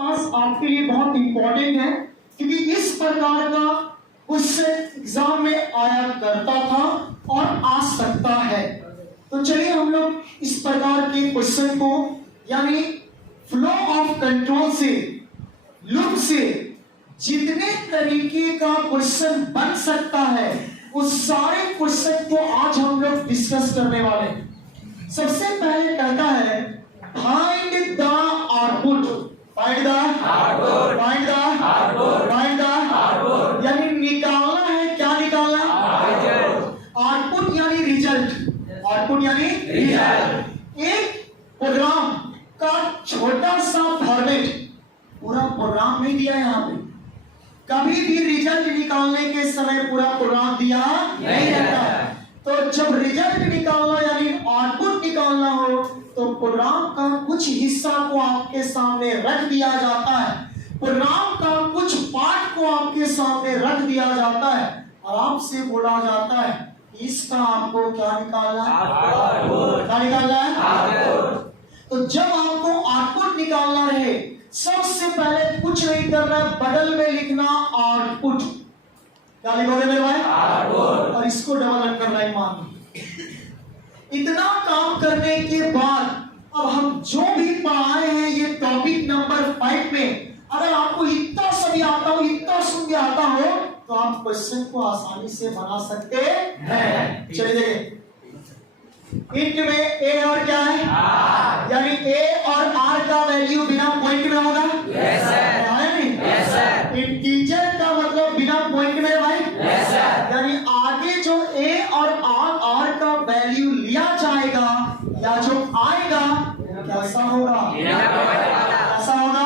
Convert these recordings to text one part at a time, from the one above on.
Class आपके लिए बहुत इंपॉर्टेंट है क्योंकि इस प्रकार का क्वेश्चन एग्जाम में आया करता था और आ सकता है। तो चलिए हम लोग इस प्रकार के क्वेश्चन को यानी फ्लो ऑफ कंट्रोल से लूप से जितने तरीके का क्वेश्चन बन सकता है उस सारे क्वेश्चन को आज हम लोग डिस्कस करने वाले हैं। सबसे पहले कहता है find the output, find the output, find the output, find the output यानी निकालना है। क्या निकालना है? आउटपुट यानी रिजल्ट, आउटपुट यानी रिजल्ट। एक प्रोग्राम का छोटा सा फॉर्मेट, पूरा प्रोग्राम नहीं दिया यहाँ पे, कभी भी रिजल्ट निकालने के समय पूरा प्रोग्राम दिया नहीं रहता। तो जब रिजल्ट निकालना यानी आउटपुट निकालना हो तो प्रोग्राम का कुछ हिस्सा को आपके सामने रख दिया जाता है, प्रोग्राम का कुछ पार्ट को आपके सामने रख दिया जाता है और आपसे बोला जाता है इसका आपको क्या निकालना है? क्या निकालना है? तो जब आपको आउटपुट निकालना रहे सबसे पहले कुछ नहीं करना है, बगल में लिखना आउटपुट। क्या लिखोगे मेरे भाई? आउटपुट। और इसको डबल अंडरलाइन मान। इतना काम करने के बाद अब हम जो भी पढ़ाए हैं ये टॉपिक नंबर 5 में अगर आपको इतना सभी आता हो, इतना सुन के आता हो तो आप क्वेश्चन को आसानी से बना सकते हैं। चलिए देखिए इंट में ए और क्या है यानी ए और आर का वैल्यू बिना पॉइंट में होगा। Yes sir. है नहीं? Yes sir. इंटीजर का मतलब बिना पॉइंट में भाई। Yes sir. यानी आगे जो ए और आर का वैल्यू लिया जाएगा या जो आएगा कैसा होगा? कैसा होगा?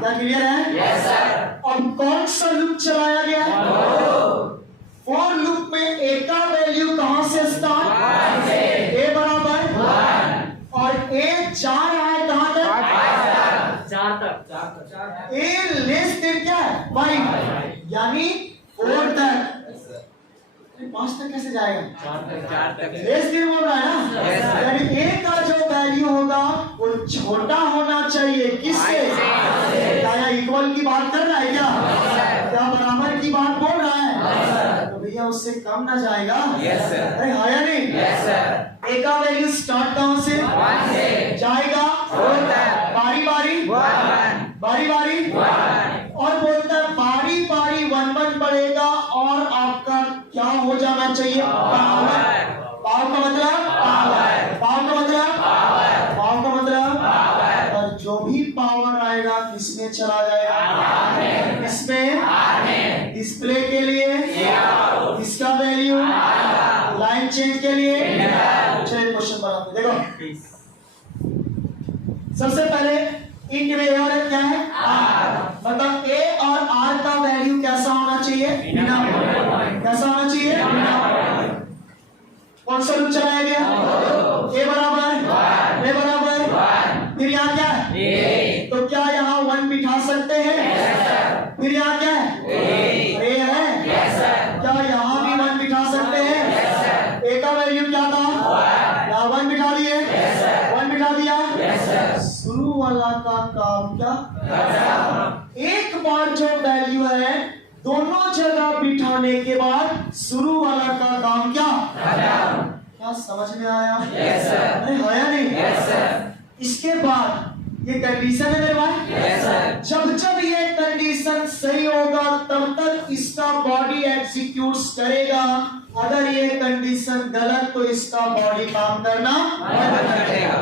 क्या क्लियर है? Yes sir. अब कौन सा लूप चलाया गया है? फॉर लूप में ए का वैल्यू कहां से स्टार्ट? ए बराबर 1 और ए जा रहा है कहां तक? 4 तक। ए लेस देन क्या है? 5 यानी 4 तक। 5 तक कैसे जाएगा? 4 तक। लेस देन बोल रहा है ना, यानी ए का जो वैल्यू होगा वो छोटा होना चाहिए किससे? क्या इक्वल की बात कर रहा है? क्या बराबर की बात बोल रहा है? तो भैया उससे कम ना जाएगा। Yes sir. अरे हाँ या नहीं? Yes sir. ए का वैल्यू स्टार्ट कहां से? 1 से जाएगा 4 तक, बारी बारी 1 बारी बारी 1 और बोलता है बारी बारी 1 पड़ेगा और आपका क्या हो जाना चाहिए? पावर। पावर का मतलब पावर, पावर का मतलब पावर, पावर का मतलब पावर। और जो भी पावर आएगा किसमें चला जाएगा? किसमें? डिस्प्ले के लिए इसका वैल्यू, लाइन चेंज के लिए। चलिए क्वेश्चन बनाते देखो। सबसे पहले इंट में ए और क्या है? मतलब ए और आर का वैल्यू कैसा होना चाहिए? कैसा होना चाहिए? कौन सा लूप चलाया गया? ए बराबर 1 फिर यहाँ क्या है? तो क्या यहाँ 1 बिठा सकते हैं? फिर यहाँ क्या है? ए है। क्या यहाँ भी 1 बिठा सकते हैं? ए का वैल्यू क्या था? यहाँ 1 बिठा दिए, 1 बिठा दिया। शुरू वाला का काम क्या? एक बार जो वैल्यू है दोनों जगह बिठाने के बाद शुरू वाला का काम क्या? क्या समझ में आया? Yes sir. अरे हाँ या नहीं? Yes sir. इसके बाद ये कंडीशन है मेरे भाई। Yes sir. जब जब ये कंडीशन सही होगा तब तक इसका बॉडी एग्जीक्यूट करेगा, अगर ये कंडीशन गलत तो इसका बॉडी काम करना बंद कर देगा।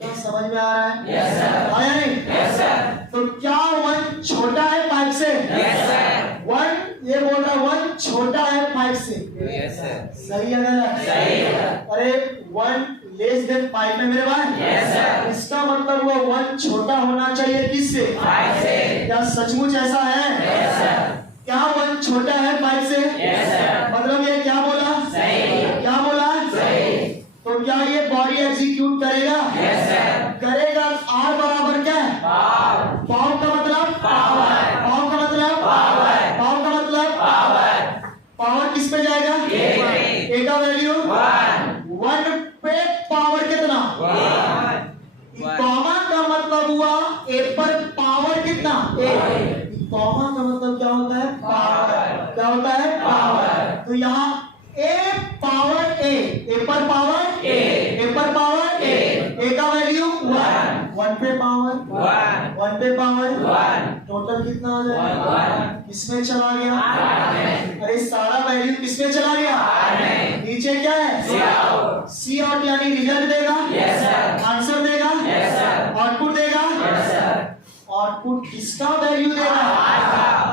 क्या समझ में आ रहा है? Yes sir. हाँ या नहीं? Yes sir. तो क्या 1 छोटा है 5 से? Yes sir. 1 ये बोल रहा है 1 छोटा है 5 से। Yes sir. सही है गलत? सही है। अरे 1 लेस देन 5 में मेरे भाई। Yes sir. इसका मतलब वो 1 छोटा होना चाहिए किससे? 5 से। क्या सचमुच ऐसा है? Yes sir. क्या 1 छोटा है 5 से? Yes sir. मतलब ये क्या बोला? सही। क्या बोला? सही। तो क्या ये बॉडी एग्जीक्यूट करेगा? Yes sir. करेगा। आर बराबर क्या है? पावर का मतलब पावर, पावर का मतलब पावर, पावर का मतलब पावर। पावर किस पे जाएगा? ए का वैल्यू 1 पे पावर कितना? कॉमा का मतलब हुआ ए पर पर पावर कितना? ए। कॉमा का मतलब क्या होता है? पावर। क्या होता है? पावर। तो यहाँ ए पावर ए पर पावर ए पर पावर ए का वैल्यू 1 पे पावर 1 पे पावर 1। टोटल कितना हो जाएगा? किसमें चला गया? अरे सारा वैल्यू किसमें चला गया? नीचे क्या है? सी आउट यानी रिजल्ट देगा, आंसर देगा, आउटपुट देगा। आउटपुट किसका वैल्यू देगा?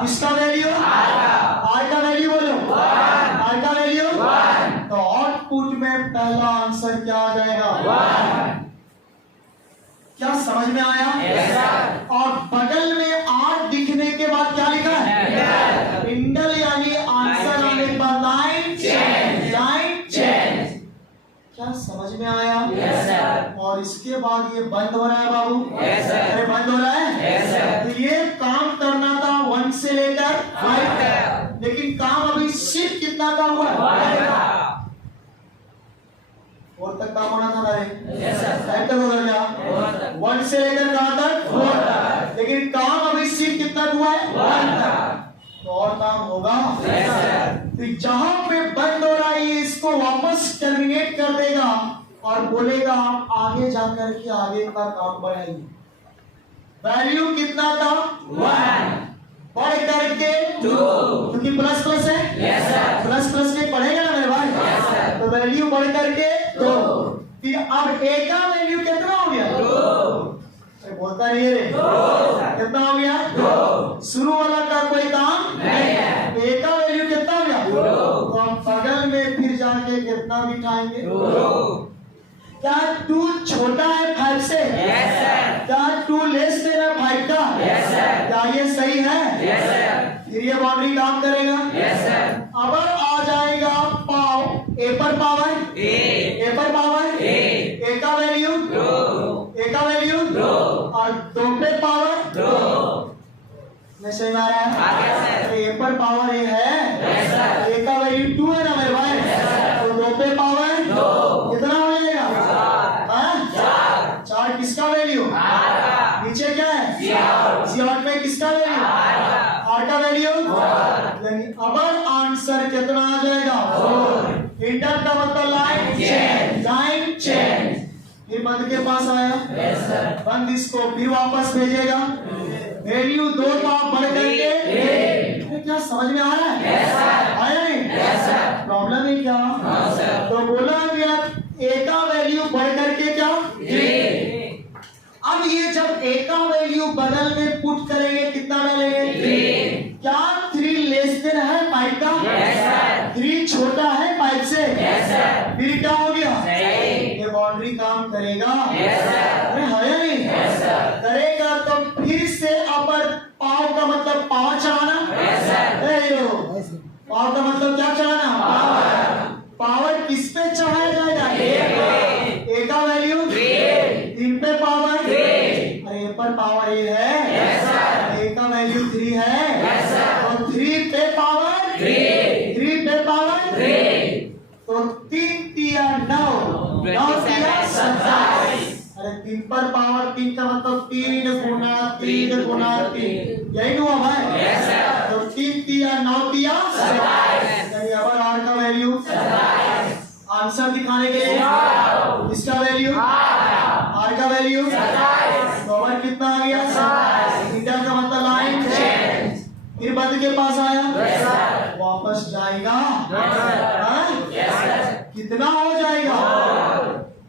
किसका वैल्यू? आर का वैल्यू बोलो। आर का वैल्यू 1। तो आउटपुट में पहला आंसर क्या आ जाएगा? 1। क्या समझ में आया? और बगल में आर दिखने के बाद क्या लिखा है? इंडल यानी आंसर आने पर लाइन चेंज। क्या समझ में आया? और इसके बाद ये बंद हो रहा है बाबू। अरे बंद हो रहा है। तो ये काम करना था 1 से लेकर 5 तक, लेकिन काम अभी सिर्फ कितना का हुआ? 4 तक काम होना था। फाइव तक होगा क्या? 1 से लेकर कहां तक? 4 तक। लेकिन काम अभी सिर्फ कितना हुआ है? 1 तक। तो और काम होगा। तो जहां पे बंद हो रहा है इसको वापस टर्मिनेट कर देगा और बोलेगा आप आगे जाकर के आगे का काम बढ़ाइए। वैल्यू कितना था? 1 बढ़ करके 2, क्योंकि प्लस प्लस है। प्लस प्लस में पढ़ेगा ना मेरे भाई। तो वैल्यू बढ़ करके 2। फिर अब ए का वैल्यू कितना हो गया? 2। बोलता नहीं है रे। कितना हो गया? 2। शुरू वाला का कोई काम नहीं है। ए का वैल्यू कितना हो गया? 2। तो हम बगल में फिर जाके कितना बिठाएंगे? 2। क्या 2 छोटा है 5 से? क्या 2 लेस देन है 5 का? क्या ये सही है? फिर ये बाउंड्री काम करेगा। अब आ जाएगा पाव ए पर पावर ए पर पावर ए का वैल्यू 2। ए का वैल्यू 2 और 2 पे पावर 2। मैं सही आ रहा है? ए पर पावर ए है। ए का वैल्यू 2 है ना मेरे भाई। तो 2 पे पावर 2 कितना हो जाएगा? 4। किसका वैल्यू? नीचे क्या है? सी आउट में किसका वैल्यू? आर का वैल्यू। यानी अब आंसर कितना आ जाएगा? 4। इंटर का मतलब लाइन चेंज। फिर बंद के पास आया। बंद इसको फिर वापस भेजेगा। वैल्यू 2 था बढ़ करके। क्या समझ में आ रहा है? आया नहीं? प्रॉब्लम है क्या? तो बोला गया ए का वैल्यू बढ़ करके क्या? 3। अब ये जब ए का वैल्यू बगल में पुट करेंगे कितना डालेंगे? 3। क्या 3 लेस देन है 5 का? 3 छोटा है 5 से। फिर क्या हो गया? ये बाउंड्री काम करेगा। अरे है या नहीं? करेगा तो फिर से अपर पाव का मतलब पावर चढ़ाना। पावर का मतलब क्या चढ़ाना? पावर किस पे चढ़ाया जाएगा? ए का वैल्यू 3 पे पावर। अरे ए पर पावर ए है। ए का वैल्यू 3 है। तो 3 पे पावर 3 पे पावर 3। तो 3 तिया 9 तिया 27। अरे 3 पर पावर 3 का मतलब 3 गुना 3 यही हुआ भाई। तो 3 तिया 9 तिया 27। यानी अब आर का वैल्यू आंसर दिखाने के लिए इसका वैल्यू आर का वैल्यू पावर कितना आ गया? इंटर का मतलब लाइन चेंज। फिर बंद के पास आया। वापस जाएगा। कितना हो जाएगा?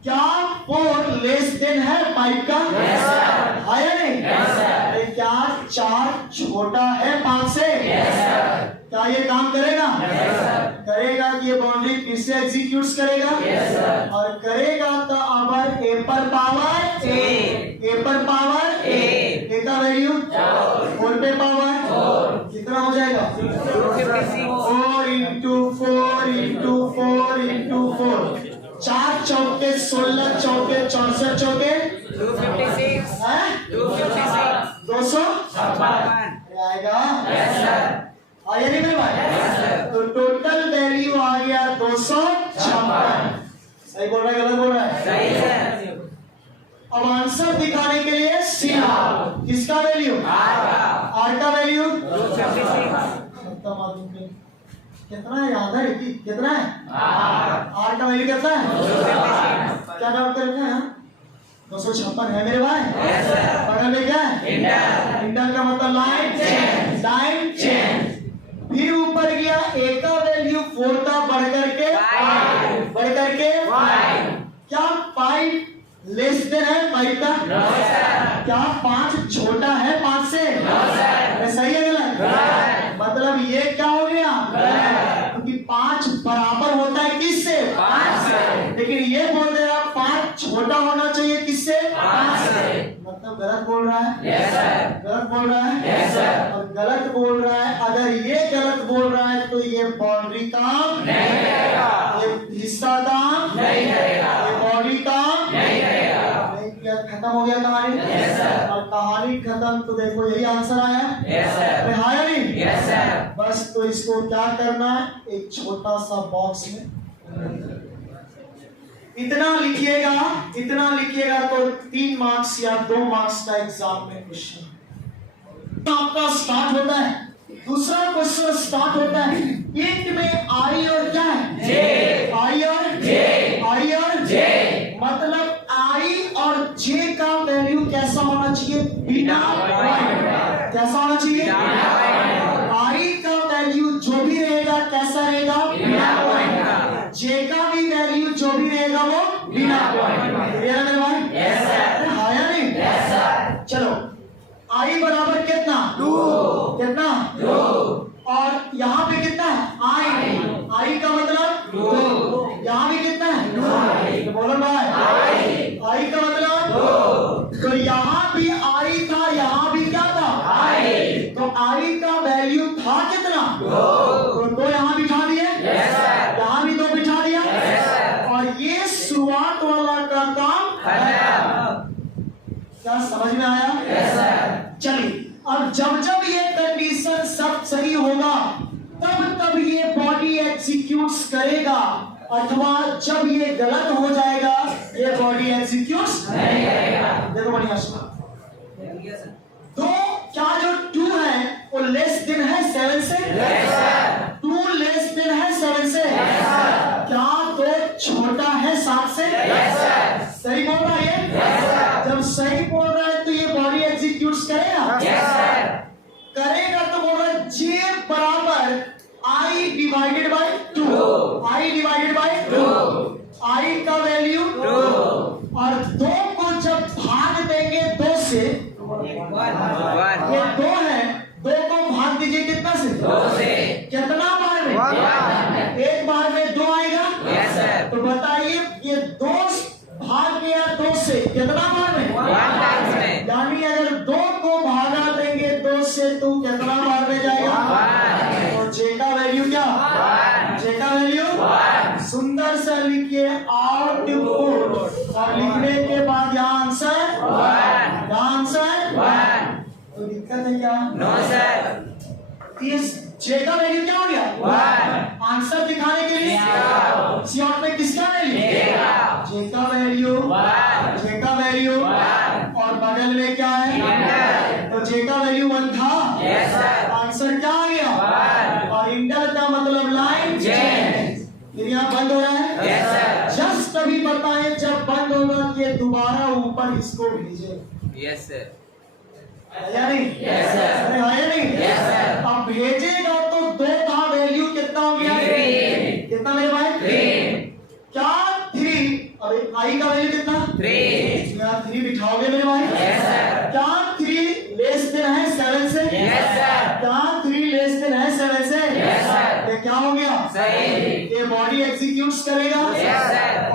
क्या 4 लेस देन है 5 का? है या नहीं? क्या 4 छोटा है 5 से? क्या ये काम करेगा? करेगा कि ये बाउंड्री फिर से एग्जीक्यूट करेगा। और करेगा तो अब ए पर पावर ए पर पावर ए का वैल्यू 4 पे पावर कितना हो जाएगा? 4 into 4 into 4 into 4। 4 चौके 16 चौके 64 चौके 256 आएगा। आया नहीं मेरे भाई? तो टोटल वैल्यू आ गया 256। सही बोल रहा है गलत बोल रहा है? सही है। अब आंसर दिखाने के लिए सी किसका वैल्यू, आर का वैल्यू कितना है? याद है कि कितना है? आर का वैल्यू कितना है? क्या डाउट कर रहे हैं? 256 है मेरे भाई। बगल में क्या है? इंटर का मतलब लाइन चेंज। फिर ऊपर गया ए का वैल्यू 4 था बढ़ करके 5। क्या 5 लेस देन है 5 का? क्या 5 छोटा है 5 से? सही है गलत? मतलब ये क्या हो गया? क्योंकि 5 बराबर होता है किससे? 5 से। लेकिन ये बोल रहे हैं 5 छोटा होना चाहिए किससे? 5 से। मतलब गलत बोल रहा है? गलत बोल रहा है? और गलत बोल रहा है। अगर ये गलत बोल रहा है तो ये बाउंड्री काम नहीं करेगा, ये हिस्सा काम नहीं करेगा, ये बॉडी काम नहीं करेगा। खत्म हो गया कहानी। और कहानी खत्म तो देखो यही आंसर आया। आया नहीं? बस तो इसको क्या करना है? एक छोटा सा बॉक्स में इतना लिखिएगा तो 3 मार्क्स या 2 मार्क्स का एग्जाम में क्वेश्चन आपका स्टार्ट होता है। दूसरा क्वेश्चन स्टार्ट होता है एक में आई और क्या है? जे। आई और जे मतलब आई और जे का वैल्यू कैसा होना चाहिए? बिना पॉइंट। कैसा होना चाहिए? आई का वैल्यू जो भी रहेगा कैसा रहेगा? बिना पॉइंट। जे का भी वैल्यू जो भी रहेगा वो बिना पॉइंट। क्लियर है मेरे भाई? हाँ या नहीं? चलो आई बराबर कितना? 2। कितना? 2। और यहाँ पे कितना है? आई का मतलब 2। यहाँ भी कितना है? 2। तो बोलो भाई आई का मतलब 2। तो यहाँ भी आई था, यहाँ भी क्या था? तो आई का वैल्यू था कितना? 2। तो 2 यहाँ बिठा दिए, यहाँ भी 2 बिठा दिया। और ये शुरुआत वाला का काम क्या समझ में आया? चलिए अब जब ये कंडीशन सब सही होगा तब ये बॉडी एग्जीक्यूट्स करेगा, अथवा जब ये गलत हो जाएगा ये बॉडी एग्जीक्यूट्स नहीं करेगा। देखो बढ़िया सुना। तो क्या जो 2 है वो लेस देन है 7 से? 2 लेस देन है 7 से। क्या 2 छोटा है 7 से? सही बोल रहा है? जब सही बोल रहा है तो ये बॉडी एग्जीक्यूट्स करेगा। करेगा तो बोल रहा है जे बराबर I divided by 2। I divided by 2। I का वैल्यू 2 और 2 को जब भाग देंगे 2 से, ये 2 है, 2 को भाग दीजिए कितना से? 2 से। कितना बार में? एक बार में 2 आएगा। तो बताइए ये 2 भाग गया 2 से कितना बार में? 1 बार में। यानी अगर 2 को भागा देंगे 2 से तो कितना बार में जाएगा? 1। और जे का वैल्यू क्या? 1। जे का वैल्यू 1। सुंदर से लिखिए आउटपुट और लिखने के बाद यहाँ आंसर 1। तो दिक्कत है क्या? No sir. इस जे का वैल्यू क्या हो गया? 1। आंसर दिखाने के लिए सीआउट में किसका वैल्यू? जे का वैल्यू 1 और बगल में क्या है? तो जे का वैल्यू 1 था। आंसर क्या आ गया? 1। और इंटर का मतलब लाइन चेंज। फिर यहाँ बंद हो रहा है। जस्ट अभी बताएं जब बंद होगा कि दोबारा ऊपर इसको भेजे। Yes sir. या नहीं? अरे हाँ या नहीं? अब भेजेगा तो 2 का वैल्यू कितना हो गया? 3। कितना मेरे भाई? 3। क्या 3? अबे आई का वैल्यू कितना? 3। इसमें आप 3 बिठाओगे मेरे भाई? क्या 3 लेस देन है 7 से? क्या 3 लेस देन है 7 से? ये क्या हो गया? सही। ये बॉडी एग्जीक्यूट्स करेगा।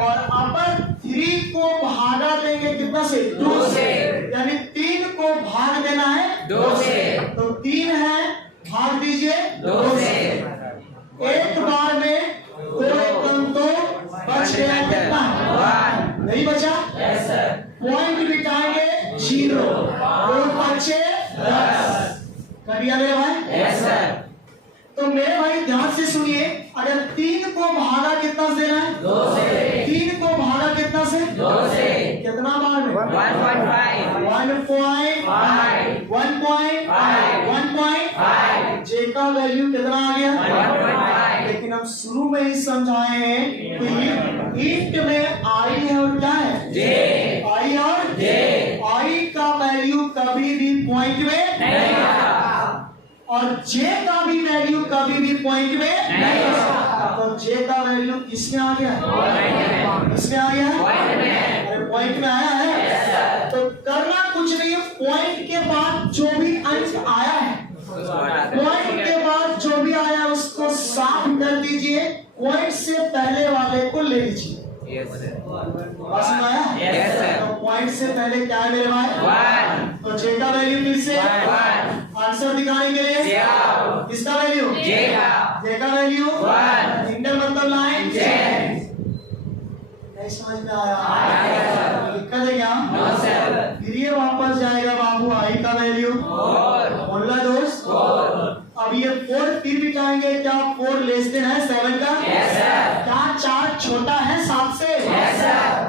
और अपर 3 को भागा देंगे कितना से? 2 से। यानी 3 को भाग देना है 2 से। तो 3 है, भाग दीजिए 2 से। एक बार में 2 एकम 2 बच गया कितना? 1। नहीं बचा? पॉइंट बिठाएंगे 0। 2 बचे 10। कर दिया मेरे भाई? तो मेरे भाई ध्यान से सुनिए, अगर 3 को भागा कितना से देना है? 2 से। 3 को भागा कितना से? 2 से। कितना बार में? 1.5। 1.5 में ही समझाए हैं कि ईंट में आई है और क्या है जे, आई और जे। आई का वैल्यू कभी भी पॉइंट में नहीं आता और जे का भी वैल्यू कभी भी पॉइंट में नहीं आता। तो जे का वैल्यू किसमें आ गया, किसमें आ गया, अरे पॉइंट में आया है। तो करना कुछ नहीं है, पॉइंट के बाद जो भी अंक आया है, पॉइंट के बाद जो भी आया उसको साफ कर दीजिए, पॉइंट से पहले वाले को ले लीजिए। तो पॉइंट से पहले क्या है मेरे भाई, तो जे का वैल्यू फिर से आंसर दिखाने के लिए किसका वैल्यू, जे का वैल्यू इंटर मतलब लाइन नहीं समझ में आया, दिक्कत है क्या? फिर ये वापस जाएगा बाबू आई का वैल्यू बोलना दोस्त। अब ये 4 फिर भी जाएंगे, क्या 4 लेस देन है 7 का? क्या 4 छोटा है 7 से?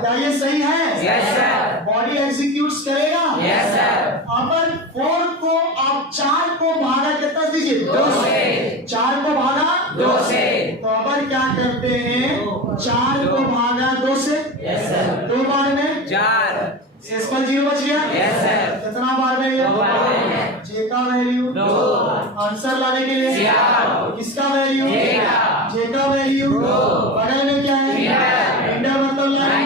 क्या ये सही है? बॉडी एग्जीक्यूट्स करेगा। अगर 4 को आप 4 को भागा कितना दीजिए 2 से, 4 को भागा 2 से, तो अब क्या करते हैं 4 को भागा 2 से, 2 बार में 4 शेषफल 0 बच गया। कितना बार में जे का वैल्यू आंसर लाने के लिए किसका वैल्यू, जे का वैल्यू बगल में क्या है इंटर मतलब लाइन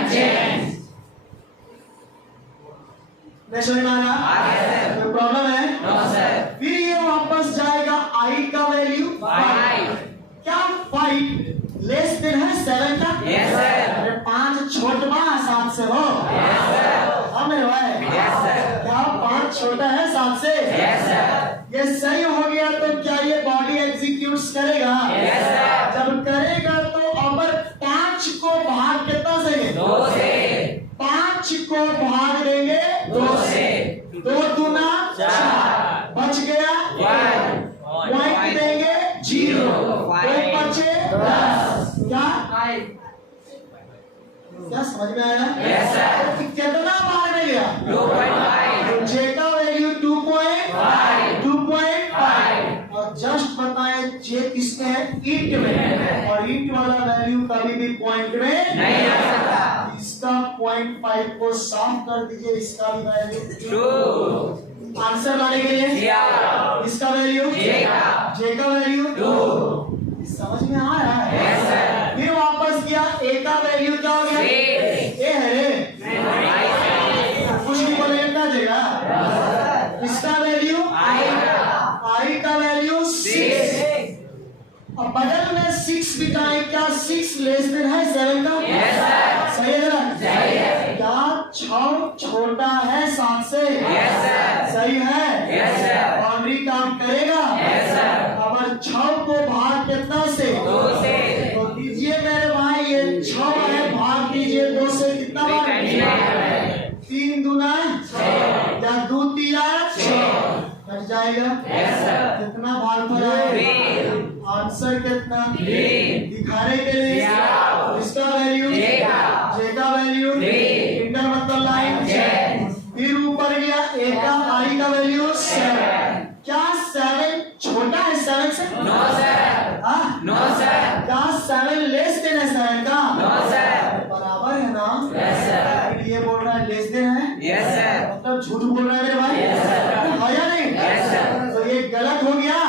नहीं समझ में आ रहा, कोई प्रॉब्लम है? फिर ये वापस जाएगा आई का वैल्यू 5, क्या 5 लेस देन है 7 का? अरे 5 छोटा 7 से हो, मेरे भाई क्या 5 छोटा है 7 से? ये सही हो गया तो क्या ये बॉडी एग्जीक्यूट्स करेगा? जब करेगा तो अब 5 को भाग कितना से 2 से, 5 को भाग देंगे 2 से, 2 दूना 4 बच गया 1, पॉइंट देंगे 0, 2 बचे 10, क्या समझ में आया? कितना बार में गया 2.5, जे का वैल्यू 2.5 और जस्ट बताएं जे किसमें है ईंट में, और ईंट वाला वैल्यू कभी भी पॉइंट में नहीं आ सकता। इसका 0.5 को साफ कर दीजिए, इसका भी वैल्यू आंसर लाने के लिए इसका वैल्यू जे का वैल्यू 2, समझ में आ रहा है? फिर वापस किया ए का वैल्यू क्या हो गया, ए है कुछ नहीं बोलेगा जगह, इसका वैल्यू आई का वैल्यू 6, और बगल में 6 बिटाए, क्या 6 लेस देन है 7 का? सही है ना? क्या 6 छोटा है 7 से? सही है, बाउंड्री काम करेगा। अब 6 को भाग कितना से 2 से, तो दीजिए मेरे भाई ये 6 है, भाग दीजिए 2 से, कितना भाग 3 दूना 6 या 2 तीया 6 कट जाएगा। कितना भाग पड़ा है, आंसर कितना दिखाने के लिए इसका वैल्यू जे का वैल्यू इंटर मतलब लाइन, फिर ऊपर गया ए का आई का वैल्यू 7, क्या 7 छोटा है 7 से? नो सर, क्या 7 लेस देन है 7 का? बराबर है ना? ये बोल रहा है लेस देन है, मतलब झूठ बोल रहा है मेरे भाई, है या नहीं? तो ये गलत हो गया,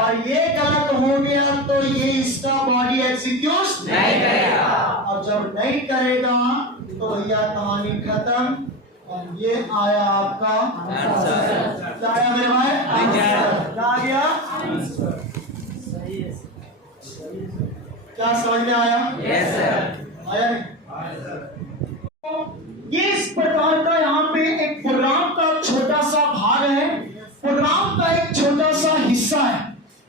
और ये गलत हो गया तो ये इसका बॉडी एग्जीक्यूट नहीं करेगा, और जब नहीं करेगा तो भैया कहानी खत्म। और ये आया आपका आंसर, क्या आया मेरे भाई, क्या आ गया? क्या समझ में आया? आया नहीं? ये इस प्रकार का यहाँ पे एक प्रोग्राम का छोटा सा भाग है, प्रोग्राम का एक छोटा सा हिस्सा है।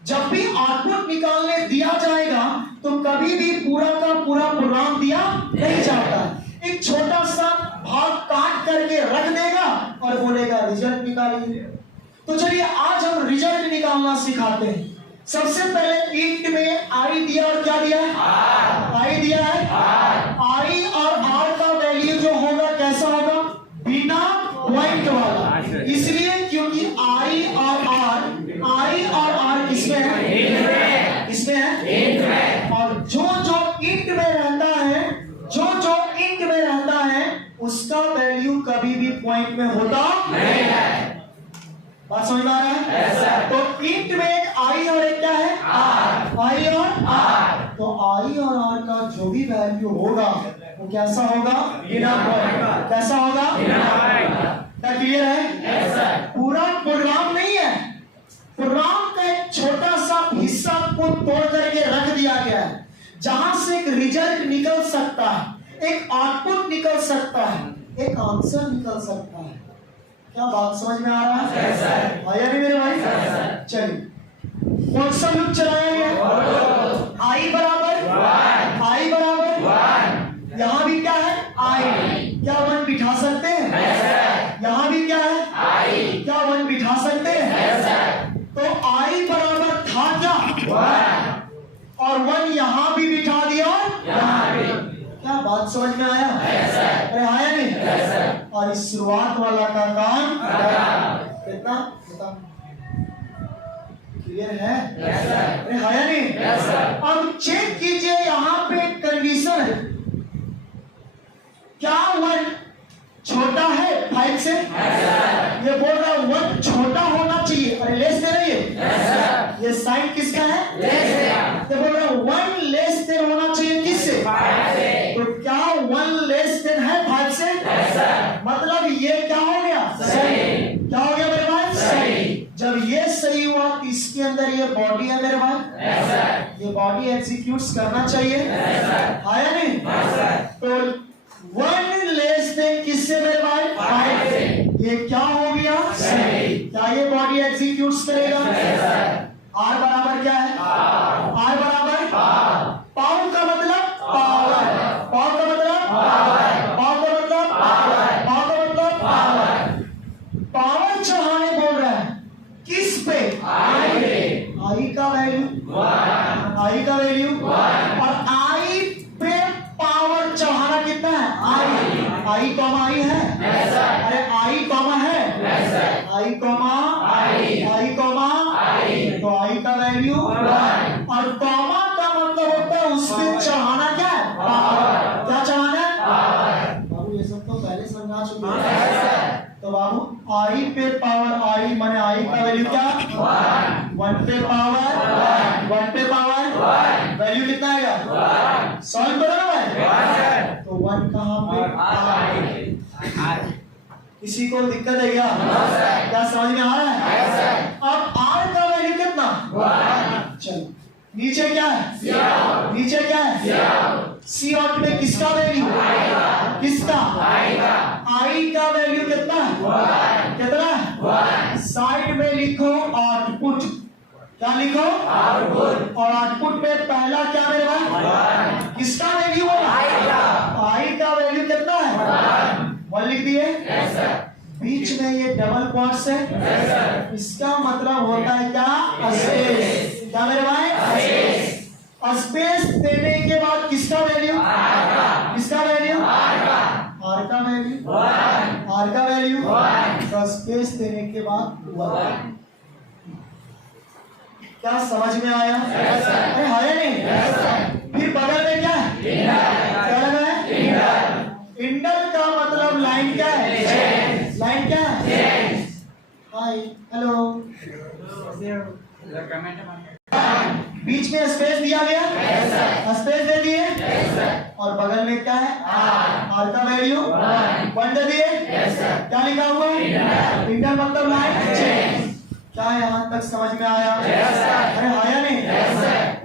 जब भी आउटपुट निकालने दिया जाएगा तो कभी भी पूरा का पूरा प्रोग्राम दिया नहीं जाता, एक छोटा सा भाग काट करके रख देगा और बोलेगा रिजल्ट निकालिए। तो चलिए आज हम रिजल्ट निकालना सिखाते हैं। सबसे पहले ईंट में आई दिया और क्या दिया है, आई दिया है। आई और आर का वैल्यू जो होगा कैसा होगा, बिना पॉइंट वाला, इसलिए क्योंकि आई और आर किसमें है, इसमें है, और जो में होता नहीं है। बात समझ में आ रहा है? तो ईंट में एक आई और एक क्या है? आई और आर। तो आई और आर का जो भी वैल्यू होगा वो कैसा होगा? कैसा होगा? क्या क्लियर है? पूरा प्रोग्राम नहीं है, प्रोग्राम का एक छोटा सा हिस्सा को तोड़ करके रख दिया गया है, जहां से एक रिजल्ट निकल सकता है, एक आउटपुट निकल सकता है, एक आंसर निकल सकता है। क्या बात समझ में आ रहा है? आया नहीं मेरे भाई? चलिए कौन सा लूप चलाया गया? आई बराबर यहां भी क्या है? आई। क्या 1 बिठा सकते हैं? यहां भी क्या है? आई। क्या 1 बिठा सकते हैं? तो आई बराबर था क्या? और 1 यहां भी बिठा दिया और यहां भी। क्या बात समझ में आया? अरे आया नहीं? और इस शुरुआत वाला का काम कितना? क्लियर है? अरे आया नहीं? अब चेक कीजिए, यहां पे कंडीशन है, क्या 1 छोटा है 5 से? ये बोल रहा है 1 छोटा होना चाहिए। अरे लेस दे रही है, ये साइन किसका है? तो बोल रहा है 1 लेस देन होना चाहिए किससे? तो क्या 1 लेस देन है 5 से? मतलब ये क्या हो गया? सही। क्या हो गया मेरे भाई? सही। जब ये सही हुआ तो इसके अंदर ये बॉडी है मेरे भाई, ये बॉडी एग्जीक्यूट करना चाहिए, आया नहीं? तो 1 लेस देन किससे मेरे भाई? 5 से। ये क्या हो गया? सही। क्या ये बॉडी एग्जीक्यूट करेगा? आर बराबर क्या है? आर बराबर पावर का मतलब पावर, पावर का मतलब पावर, पावर का मतलब पावर, पावर का मतलब पावर। पावर चढ़ाने बोल रहा है किस पे? आई का वैल्यू, आई का वैल्यू, और आई पे पावर चढ़ाना कितना है? आई कॉमा आई है, अरे आई कॉमा है, आई कॉमा आई कॉमा आई, तो आई का वैल्यू 1 और कॉमा का मतलब होता है उसके चढ़ाना क्या है? पावर। क्या चढ़ाना है? बाबू ये सब तो पहले समझा चुके हैं। तो बाबू आई पे पावर, आई माने आई का वैल्यू क्या? 1 पे पावर 1 पे पावर वैल्यू कितना आएगा? सॉल्व करो ना भाई। तो 1 कहां पे? किसी को दिक्कत है क्या? क्या समझ में आ रहा है? अब आर का वैल्यू कितना? चलो नीचे क्या है? नीचे क्या है? सी आउट में किसका वैल्यू? किसका? आई का वैल्यू कितना है? कितना? साइड में लिखो आउटपुट। क्या लिखो? आउटपुट। और आउटपुट में पहला क्या मेरे भाई? किसका वैल्यू है? आई का वैल्यू कितना है? 1 लिख दिए। बीच में ये डबल क्वाट्स है, इसका मतलब होता है क्या? स्पेस। क्या मेरे भाई? स्पेस देने के बाद किसका वैल्यू? किसका वैल्यू? आर का वैल्यू, आर का वैल्यू, तो स्पेस देने के बाद 1। क्या समझ में आया? अरे आया नहीं? फिर बगल में क्या है? क्या लगा है? इंडल का मतलब लाइन क्या है? लाइन क्या है? Hi hello. बीच में स्पेस दिया गया, स्पेस दे दिए, और बगल में क्या है? आर का वैल्यू 1 दे दिए। क्या लिखा हुआ है? इंडल मतलब लाइन चेंज। क्या यहाँ तक समझ में आया? अरे आया नहीं?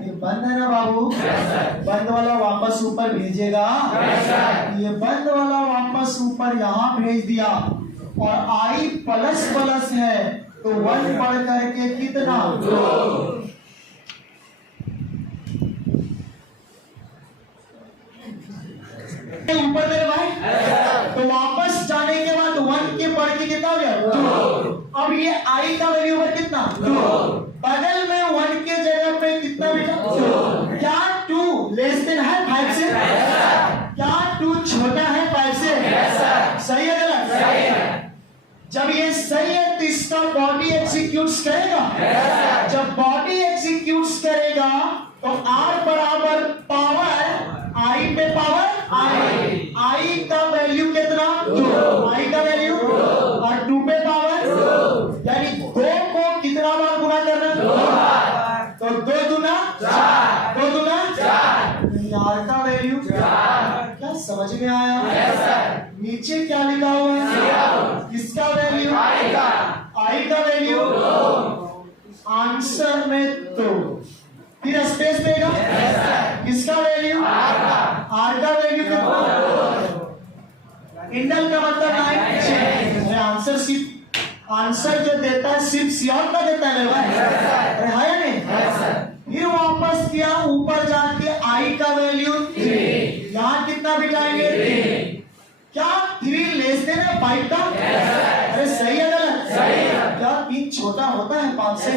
ये बंद है ना बाबू? बंद वाला वापस ऊपर भेजेगा। ये बंद वाला वापस ऊपर यहाँ भेज दिया, और आई प्लस प्लस है तो 1 बढ़ करके कितना? 2। ऊपर मेरे भाई, तो वापस जाने के बाद 1 के बढ़ के कितना हो गया? 2। अब ये आई का वैल्यू है कितना? 2। बगल में 1 के जगह पे कितना बेटा? 2। क्या 2 लेस देन है 5 से? क्या 2 छोटा है 5 से? सही है गलत? सही है। जब ये सही है तो इसका बॉडी एग्जीक्यूट करेगा। जब बॉडी एग्जीक्यूट करेगा तो आर बराबर पावर आई पे पावर आई का वैल्यू कितना? 2। आई का वैल्यू में आया? नीचे क्या लिखा हुआ है? किसका वैल्यू? आई का वैल्यू आंसर में 2, फिर स्पेस देगा। किसका वैल्यू? आर का वैल्यू कितना? इंडल का मतलब लाइन चेंज। आंसर सिर्फ आंसर जो देता है सिर्फ सियाल का देता है भाई, अरे है या नहीं? फिर वापस किया ऊपर जाके आई का वैल्यू 3, यहाँ कितना बिठाएंगे? 3। क्या 3 लेस देन है 5 का? अरे सही है गलत? क्या 3 छोटा होता है 5 से?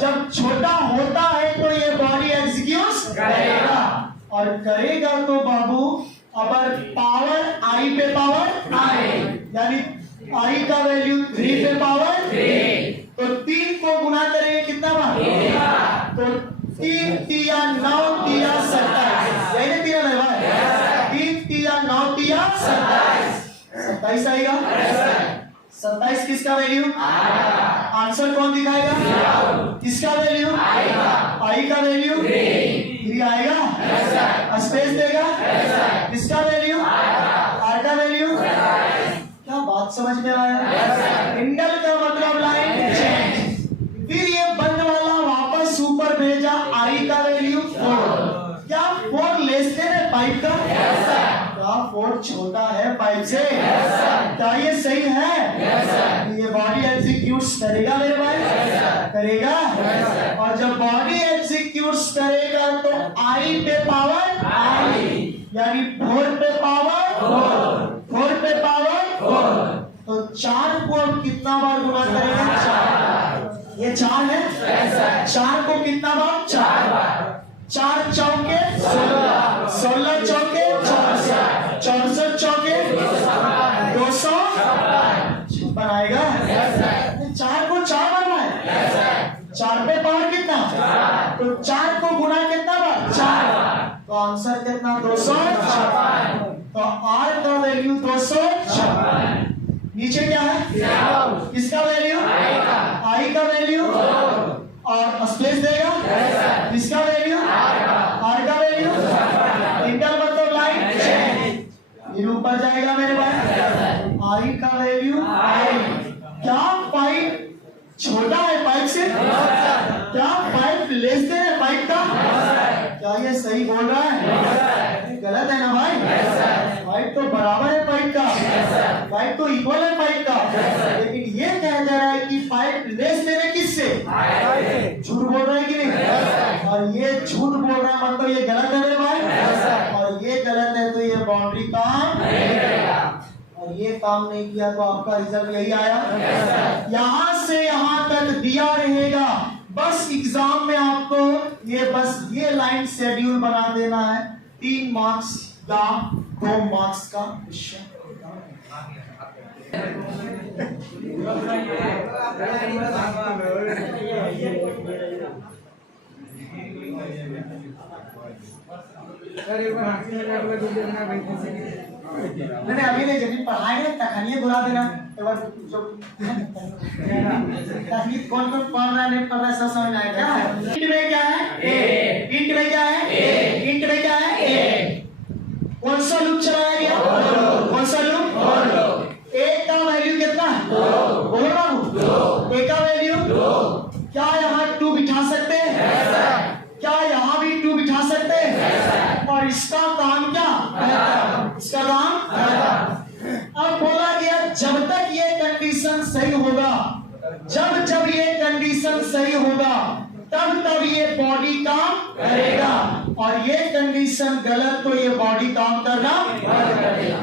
जब छोटा होता है तो ये बॉडी एग्जीक्यूट करेगा, और करेगा तो बाबू अगर पावर आई पे पावर आई, यानी आई का वैल्यू 3 पे पावर 3, तो 3 को गुना करेंगे कितना बार? तो 3 तिया 9 तिया 27, यही ना 3 है भाई? 3 तिया 9 तिया 27, 27 आएगा। 27 किसका वैल्यू? आंसर कौन दिखाएगा? किसका वैल्यू? आई का वैल्यू 3 आएगा। स्पेस देगा। किसका वैल्यू? आर का वैल्यू। क्या बात समझ में आया? इंडल का मतलब लाइन चेंज। फिर ये बंद वाला वापस ऊपर भेजा, आई का वैल्यू 4। क्या 4 लेस देन है 5 का? क्या 4 छोटा है 5 से? क्या ये सही है? ये बॉडी एग्जीक्यूट्स करेगा मेरे भाई? करेगा। और जब बॉडी एग्जीक्यूट्स करेगा तो आई पे पावर आई, यानी 4 पे पावर 4 पे पावर 4, तो 4 को हम कितना बार गुना करेंगे? 4। ये 4 है। 4 को कितना बार? 4 बार। 4 चौके 16, 16 चौके 64, 64 चौके 256 आएगा। 4 को 4 बार है। 4 पे पावर कितना? तो 4 को गुना कितना बार? 4 बार। तो आंसर कितना? 256। तो आर का वैल्यू 256। नीचे क्या है? किसका वैल्यू? आई का वैल्यू, और स्पेस देगा। किसका वैल्यू? आर का वैल्यू। इंटर मतलब लाइन चेंज। ये ऊपर जाएगा मेरे भाई। आई का वैल्यू आई। क्या 5 छोटा है 5 से? क्या 5 लेस देन है 5 का? क्या ये सही बोल रहा है? गलत है ना भाई? 5 तो बराबर है 5 का, 5 तो इक्वल है 5 का, लेकिन ये कह जा रहा है कि 5 लेस देन है किससे? झूठ बोल रहा है कि नहीं? और ये झूठ बोल रहा है मतलब ये गलत है मेरे भाई, और ये गलत है तो ये बाउंड्री काम नहीं करेगा, और ये काम नहीं किया तो आपका रिजल्ट यही आया। यहां से यहां तक दिया रहेगा, बस एग्जाम में आपको ये लाइन शेड्यूल बना देना है। 3 मार्क्स का 2 मार्क्स का क्वेश्चन। मैंने अभी नहीं जब पढ़ाएंगे तखनिए बुला देना एक बार, जो तखनी कौन कौन पढ़ रहा है नहीं पढ़ रहा है सब समझ आएगा। इंट में क्या है? ए। इंट में क्या है? ए। इंट में क्या है? ए। कौन सा लूप चलाया गया? कौन सा लूप? ए का वैल्यू कितना? 2। बोलो बाबू, ए का वैल्यू 2। क्या यहाँ 2 बिठा सकते हैं? क्या यहाँ भी 2 बिठा सकते हैं? और इसका काम क्या? इसका काम अब बोला गया जब तक ये कंडीशन सही होगा, जब ये कंडीशन सही होगा तब ये बॉडी काम करेगा, और ये कंडीशन गलत तो ये बॉडी काम करना बंद कर देगा।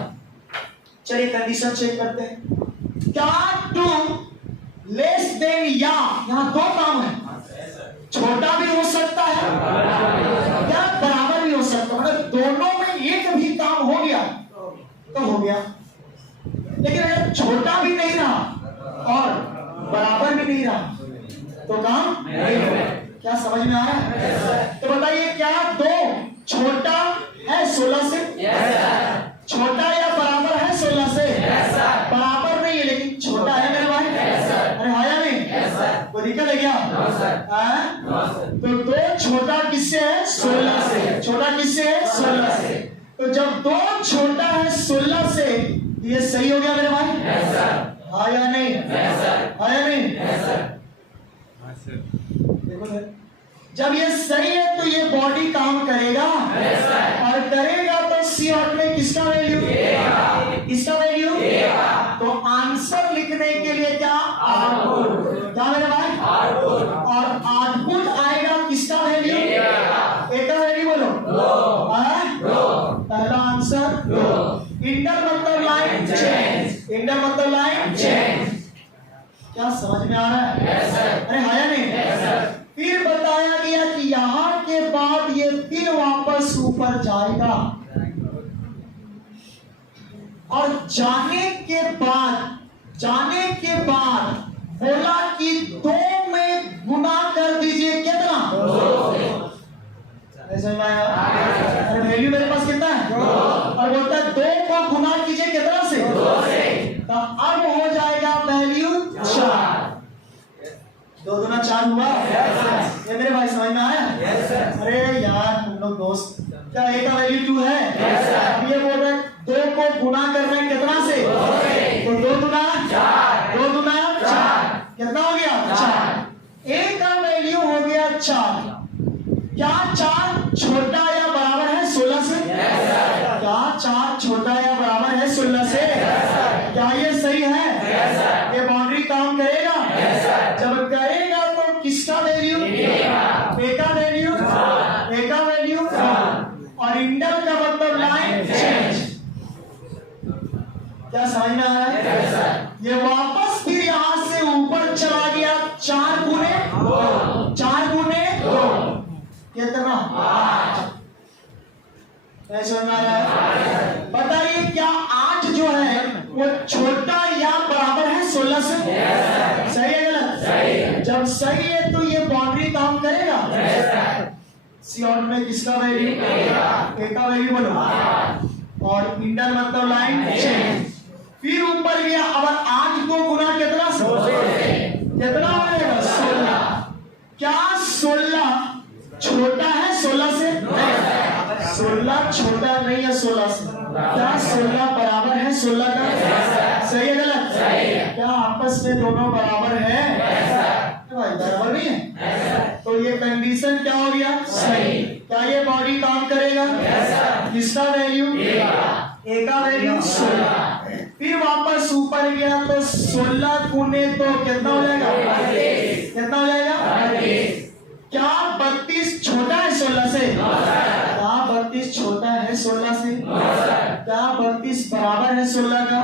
चलिए कंडीशन चेक करते हैं। क्या 2 लेस देन या, यहाँ 2 काम है, छोटा भी हो सकता है या बराबर भी हो सकता है, मतलब दोनों में एक भी काम हो गया तो हो गया, लेकिन अगर छोटा भी नहीं रहा और बराबर भी नहीं रहा तो काम नहीं होगा। क्या समझ में आया? तो बताइए क्या 2 छोटा है 16 से? छोटा या बराबर है 16 से? बराबर नहीं है लेकिन छोटा है मेरे भाई। अरे हाँ या नहीं? कोई दिक्कत है क्या? तो 2 छोटा किससे है? 16 से। छोटा किससे है? 16 से। तो जब 2 छोटा है 16 से, ये सही हो गया मेरे भाई? Yes sir. हाँ या नहीं? Yes sir. हाँ या नहीं? Yes sir. देखो सर, जब ये सही है तो ये बॉडी काम करेगा। Yes sir. और करेगा तो सी आउट में किसका वैल्यू? किसका वैल्यू? तो आंसर लिखने के लिए क्या? आउटपुट। क्या मेरे भाई? आउटपुट। और आउटपुट आएगा किसका वैल्यू? ए का वैल्यू बोलो। पहला आंसर 2। इंटर मतलब लाइन चेंज। इंटर मतलब लाइन चेंज। क्या समझ में आ रहा है? Yes sir. अरे हाँ या नहीं? Yes sir. फिर बताया गया कि यहाँ के बाद ये फिर वापस ऊपर जाएगा और जाने के बाद बोला कि 2 में गुना कर दीजिए। कितना? 2। समझ में आया? अरे वैल्यू मेरे पास कितना है? 2। और बोलता है 2 को गुना कीजिए कितना से? 2 से। तो अब हो जाएगा वैल्यू 4। 2 दूना 4 हुआ। ये मेरे भाई समझ में आया? अरे यार तुम लोग दोस्त, क्या ए का वैल्यू 2 है? अब ये बोल रहे 2 को गुना करना है कितना से? 2 से। तो 2 दूना 4। 2 दूना 4। कितना हो गया? 4। ए का वैल्यू हो गया 4। क्या 4 छोटा या बराबर है 16 से? क्या 4 छोटा या बराबर है 16 से? क्या ये सही है? ये बाउंड्री काम करेगा? जब करेगा तो किसका वैल्यू? ए का वैल्यू। ए का वैल्यू। और इंटर का मतलब लाइन चेंज। क्या समझ में आ रहा है? ये वापस फिर यहां से ऊपर चला गया। 4 गुने 2 कितना? 8। समझ में आ रहा है? बताइए क्या 8 जो है वो छोटा या बराबर है 16 से? सही है गलत? सही। जब सही है तो ये बाउंड्री काम करेगा। सी आउट में किसका वैल्यू? ए का वैल्यू बोलो। और इंटर मतलब लाइन चेंज। फिर ऊपर गया। अब 8 को गुना कितना से? कितना हो जाएगा? 16। क्या 16 छोटा है 16 से? 16 छोटा नहीं है 16 से। क्या 16 बराबर है 16 का? सही है गलत? क्या आपस में दोनों बराबर है? भाई बराबर नहीं है। तो ये कंडीशन क्या हो गया? सही। क्या ये बॉडी काम करेगा? किसका वैल्यू? ए का वैल्यू 16। फिर वापस ऊपर गया तो 16 गुने तो कितना हो जाएगा? कितना हो जाएगा? क्या 32 छोटा है 16 से? क्या 32 छोटा है 16 से? क्या 32 बराबर है 16 का?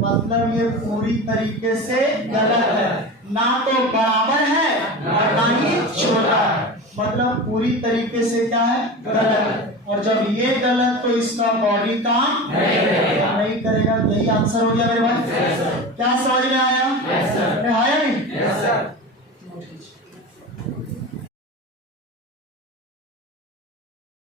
मतलब ये पूरी तरीके से गलत है। ना तो बराबर है और ना ही छोटा है। मतलब पूरी तरीके से क्या है? गलत। और जब ये गलत तो इसका बॉडी काम नहीं करेगा। यही आंसर हो गया मेरे भाई। क्या समझ में आया? आया नहीं?